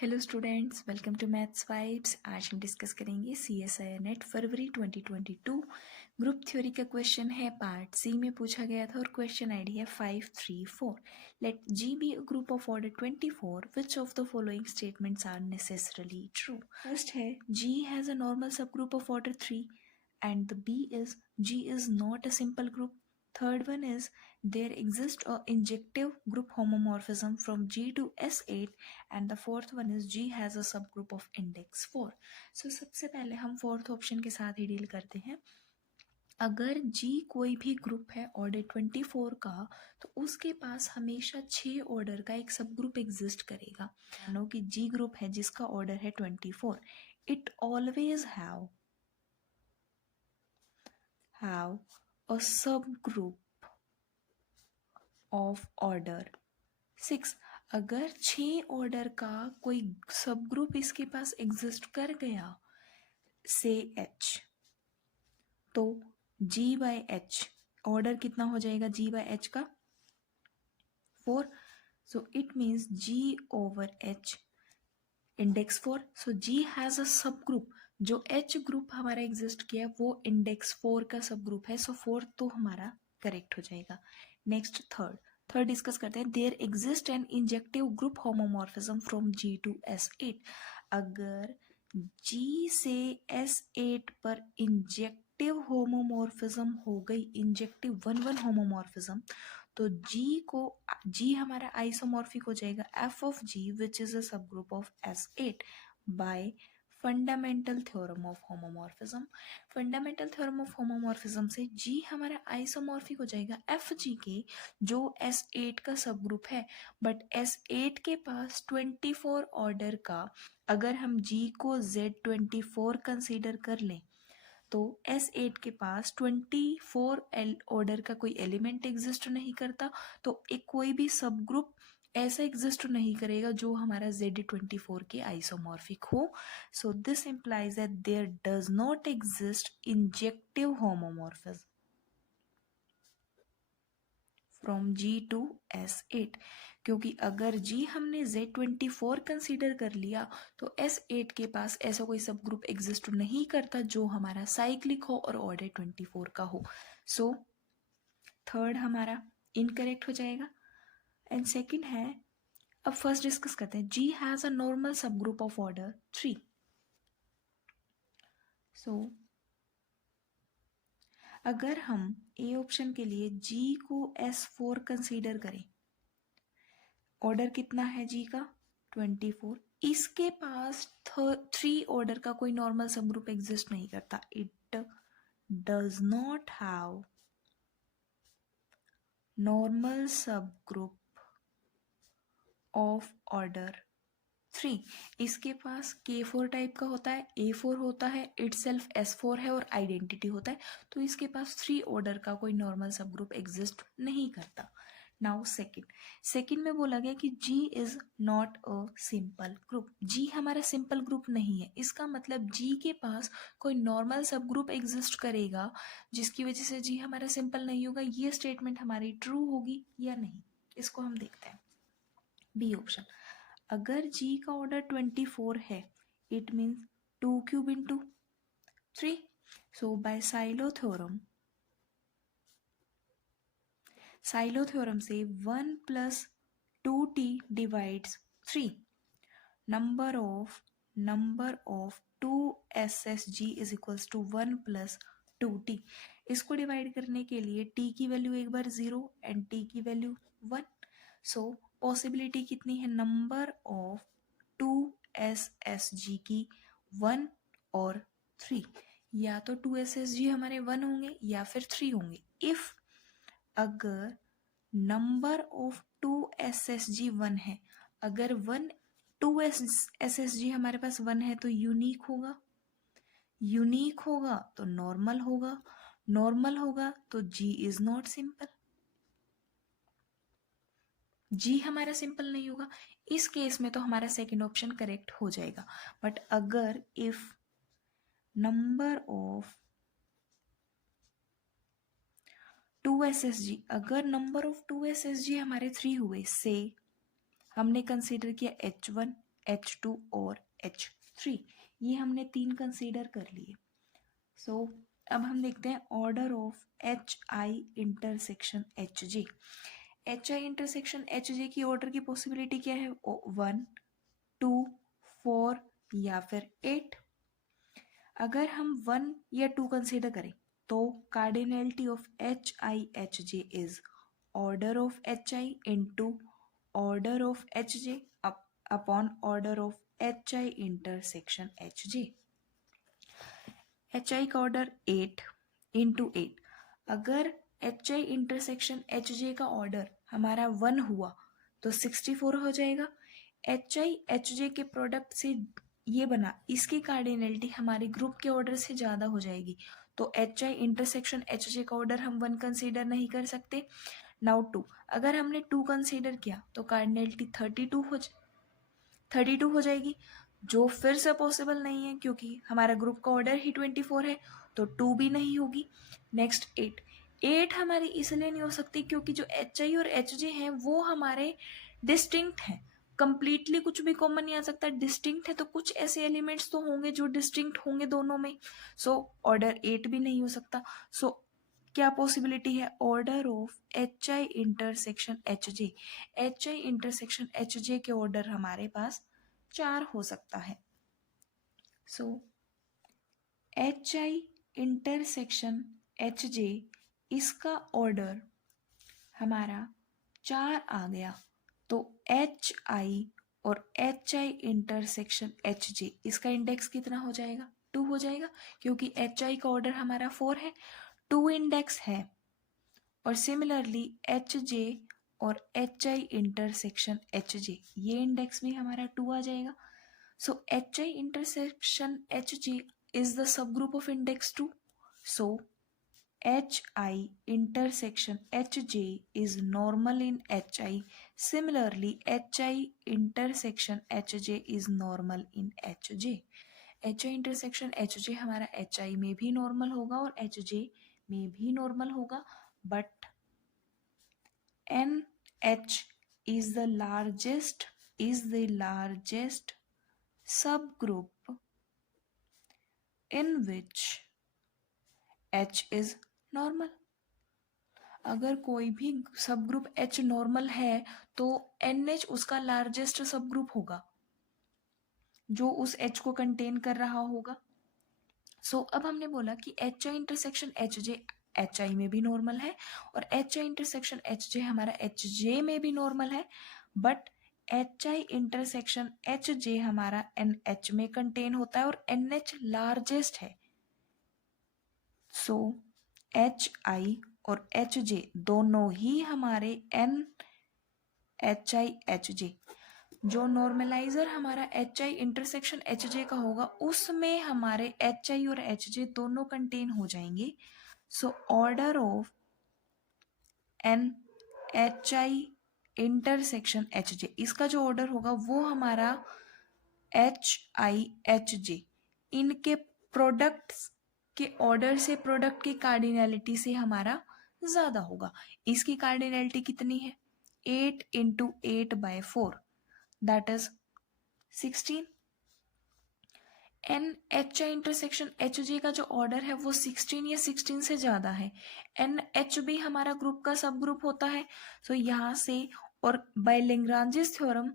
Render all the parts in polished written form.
Hello students, welcome to maths vibes. आज हम discuss करेंगे CSIR नेट फरवरी 2022 ग्रुप थ्योरी का क्वेश्चन है। पार्ट सी में पूछा गया था और क्वेश्चन आईडी है 534। Let G be a group of order 24, which of the following statements are necessarily true. First है G has a normal subgroup of order 3 and the B is G is not a simple group. Third one is there exists a injective group homomorphism from G to S8 and the fourth one is G has a subgroup of index 4. So सबसे पहले हम fourth option के साथ ही deal करते हैं। अगर G कोई भी ग्रुप है ऑर्डर 24 का तो उसके पास हमेशा 6 ऑर्डर का एक सब ग्रुप एग्जिस्ट करेगा। मानो कि G ग्रुप है जिसका ऑर्डर है 24, it always have a subgroup of order 6। अगर 6 ऑर्डर का कोई सब ग्रुप इसके पास एग्जिस्ट कर गया से H, तो G बाय H ऑर्डर कितना हो जाएगा G बाय H का 4। So it means G over H index 4। So G has अ सब ग्रुप। जो H ग्रुप हमारा एग्जिस्ट किया वो इंडेक्स 4 का सब ग्रुप है। सो 4 तो हमारा करेक्ट हो जाएगा। नेक्स्ट थर्ड डिस्कस करते हैं। There exist an injective group homomorphism from G to S8। अगर G से S8 पर इंजेक्टिव होमोमॉर्फिज्म हो गई, इंजेक्टिव 1-1 होमोमॉर्फिज्म, तो G हमारा आइसोमॉर्फिक हो जाएगा f of G which is a subgroup of S8 by fundamental theorem of homomorphism. Fundamental theorem of homomorphism से G हमारा आइसोमॉर्फिक हो जाएगा FG के, जो S8 का सब ग्रुप है। बट S8 के पास 24 ऑर्डर का, अगर हम G को Z24 कंसीडर कर लें तो S8 के पास 24 ऑर्डर का कोई एलिमेंट एग्जिस्ट नहीं करता, तो एक कोई भी सब ग्रुप ऐसा एग्जिस्ट नहीं करेगा जो हमारा Z24 के आइसोमॉर्फिक हो। So this implies that there does not exist injective homomorphism from G to S8, क्योंकि अगर G हमने Z24 कंसीडर कर लिया तो S8 के पास ऐसा कोई सब ग्रुप एग्जिस्ट नहीं करता जो हमारा साइक्लिक हो और ऑर्डर 24 का हो। सो थर्ड हमारा इनकरेक्ट हो जाएगा। एंड सेकंड है, अब फर्स्ट डिस्कस करते हैं। G has a normal subgroup of order 3। सो अगर हम ए ऑप्शन के लिए G को S4 कंसीडर करें, ऑर्डर कितना है G का 24, इसके पास 3 ऑर्डर का कोई नॉर्मल सब ग्रुप एग्जिस्ट नहीं करता। It does not have normal subgroup of order 3। इसके पास K4 टाइप का होता है, A4 होता है, इटसेल्फ S4 है और आइडेंटिटी होता है। तो इसके पास 3 ऑर्डर का कोई नॉर्मल सब ग्रुप एग्जिस्ट नहीं करता। नाउ सेकंड में बोला गया कि G is not a simple group. G हमारा सिंपल ग्रुप नहीं है। इसका मतलब G के पास कोई नॉर्मल सब ग्रुप एग्जिस्ट करेगा जिसकी वजह से G हमारा सिंपल नहीं होगा। ये स्टेटमेंट हमारी ट्रू होगी या नहीं, इसको हम देखते हैं। बी ऑप्शन, अगर G का ऑर्डर 24 है, it means 2 cube into 3। So by Sylow theorem से 1 plus 2t divides 3। Number of 2SSG is equals to 1 plus 2t। इसको डिवाइड करने के लिए t की वैल्यू एक बार 0 एंड t की वैल्यू 1। सो पॉसिबिलिटी कितनी है, नंबर ऑफ 2SSG की 1 और 3। या तो 2SSG हमारे 1 होंगे या फिर 3 होंगे। इफ अगर नंबर ऑफ 2SSG 1 है, अगर 2SSG हमारे पास 1 है तो यूनिक होगा तो नॉर्मल होगा तो G is not simple. G हमारा सिंपल नहीं होगा। इस केस में तो हमारा सेकंड ऑप्शन करेक्ट हो जाएगा। बट अगर इफ नंबर ऑफ 2SSG, अगर नंबर ऑफ 2SSG हमारे 3 हुए, से हमने कंसीडर किया H1 H2 और H3, ये हमने 3 कंसीडर कर लिए। सो अब हम देखते हैं order of HI intersection HJ। HI intersection HJ की ऑर्डर की पॉसिबिलिटी क्या है? 1, 2, 4 या फिर 8। अगर हम 1 या 2 कंसीडर करें तो cardinality of HI HJ is order of HI into order of HJ upon order of HI intersection HJ। HI का ऑर्डर 8 इंटू 8। अगर HI इंटरसेक्शन HJ का ऑर्डर हमारा 1 हुआ तो 64 हो जाएगा। HI HJ के प्रोडक्ट से ये बना, इसकी कार्डिनलिटी हमारे ग्रुप के ऑर्डर से ज़्यादा हो जाएगी, तो HI इंटरसेक्शन HJ का ऑर्डर हम 1 कंसीडर नहीं कर सकते। नाउ 2, अगर हमने 2 कंसीडर किया तो कार्डिनलिटी 32 हो जाएगी, जो फिर से पॉसिबल नहीं है क्योंकि हमारा ग्रुप का ऑर्डर ही 24 है, तो 2 भी नहीं होगी। नेक्स्ट 8 हमारी इसलिए नहीं हो सकती क्योंकि जो HI और HJ हैं वो हमारे डिस्टिंक्ट हैं, कंप्लीटली कुछ भी कॉमन नहीं आ सकता। डिस्टिंक्ट है तो कुछ ऐसे एलिमेंट्स तो होंगे जो डिस्टिंक्ट होंगे दोनों में, सो ऑर्डर 8 भी नहीं हो सकता। सो क्या पॉसिबिलिटी है? Order of HI intersection HJ। HI intersection HJ के ऑर्डर हमारे पास 4 हो सकता है। सो HI इंटरसेक्शन HJ इसका ऑर्डर हमारा 4 आ गया, तो HI और HI इंटरसेक्शन HJ इसका इंडेक्स कितना हो जाएगा? 2 हो जाएगा, क्योंकि HI का ऑर्डर हमारा 4 है, 2 इंडेक्स है। और सिमिलरली HJ और HI इंटरसेक्शन HJ ये इंडेक्स भी हमारा 2 आ जाएगा। सो HI intersection HJ is the subgroup of index 2. So HI intersection HJ is normal in HI. Similarly, HI intersection HJ is normal in HJ. HI intersection HJ हमारा HI में भी normal होगा और HJ में भी नॉर्मल होगा, but NH is the largest subgroup in which H is normal. अगर कोई भी सब ग्रुप H नॉर्मल है तो NH उसका लार्जेस्ट सब ग्रुप होगा जो उस H को कंटेन कर रहा होगा। सो अब हमने बोला कि HI इंटरसेक्शन HJ HI में भी नॉर्मल है और HI इंटरसेक्शन HJ हमारा HJ में भी नॉर्मल है, बट HI इंटरसेक्शन HJ हमारा NH में कंटेन होता है और NH लार्जेस्ट है। सो HI और HJ दोनों ही हमारे NHI HJ, जो नॉर्मलाइजर हमारा HI इंटरसेक्शन HJ का होगा उसमें हमारे HI और HJ दोनों कंटेन हो जाएंगे। So order of NHI intersection HJ इसका जो ऑर्डर होगा वो हमारा HI HJ इनके प्रोडक्ट्स के ऑर्डर से प्रोडक्ट की कार्डिनलिटी से हमारा ज्यादा होगा। इसकी कार्डिनलिटी कितनी है? 8 into 8/4 that is 16। NHI intersection HJ का जो ऑर्डर है वो 16 या 16 से ज्यादा है। NH भी हमारा ग्रुप का सब ग्रुप होता है, सो यहाँ से और बाय लैग्रांजेस थ्योरम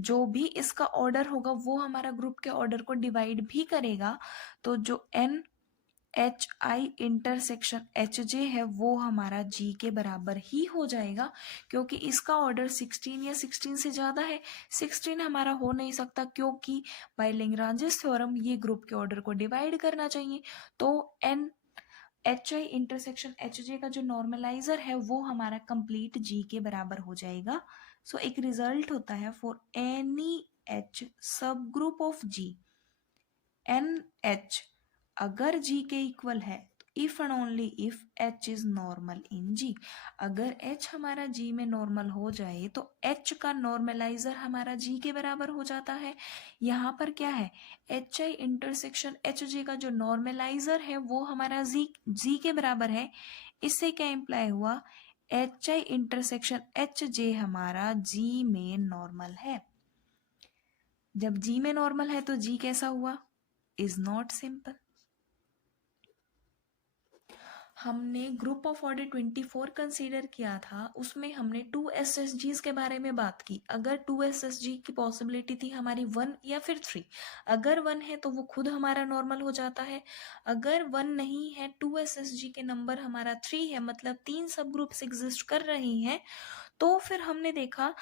जो भी इसका ऑर्डर होगा वो हमारा ग्रुप के ऑर्डर को डिवाइड भी करेगा, तो जो NHI इंटरसेक्शन HJ है वो हमारा G के बराबर ही हो जाएगा, क्योंकि इसका ऑर्डर 16 या 16 से ज़्यादा है। 16 हमारा हो नहीं सकता क्योंकि बाय लैग्रांजेस थ्योरम ये ग्रुप के ऑर्डर को डिवाइड करना चाहिए, तो NHI इंटरसेक्शन HJ का जो नॉर्मलाइजर है वो हमारा कंप्लीट G के बराबर हो जाएगा। सो एक रिजल्ट होता है फॉर एनी H सब ग्रुप ऑफ G, NH अगर G के इक्वल है तो if and only if H is normal in G। अगर H हमारा G में नॉर्मल हो जाए तो H का नॉर्मलाइजर हमारा G के बराबर हो जाता है। यहाँ पर क्या है? HI इंटरसेक्शन HJ का जो नॉर्मलाइजर है वो हमारा G के बराबर है। इससे क्या इम्प्लाई हुआ? HI इंटरसेक्शन HJ हमारा G में नॉर्मल है। जब जी में नॉर्मल है तो जी कैसा हुआ? Is not simple. हमने ग्रुप ऑफ ऑर्डर 24 कंसीडर किया था, उसमें हमने 2 एसएसजीज के बारे में बात की। अगर 2 एसएसजी की पॉसिबिलिटी थी हमारी 1 या फिर 3। अगर 1 है तो वो खुद हमारा नॉर्मल हो जाता है। अगर 1 नहीं है, 2 एसएसजी के नंबर हमारा 3 है, मतलब 3 सब ग्रुप्स एग्जिस्ट कर रही हैं, तो फिर हमने देखा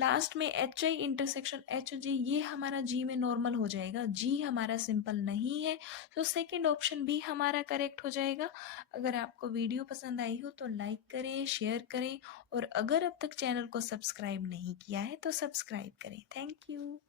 लास्ट में H I intersection H G, ये हमारा जी में नॉर्मल हो जाएगा। जी हमारा सिंपल नहीं है, तो सेकंड ऑप्शन भी हमारा करेक्ट हो जाएगा। अगर आपको वीडियो पसंद आई हो तो लाइक करें, शेयर करें, और अगर अब तक चैनल को सब्सक्राइब नहीं किया है तो सब्सक्राइब करें। Thank you.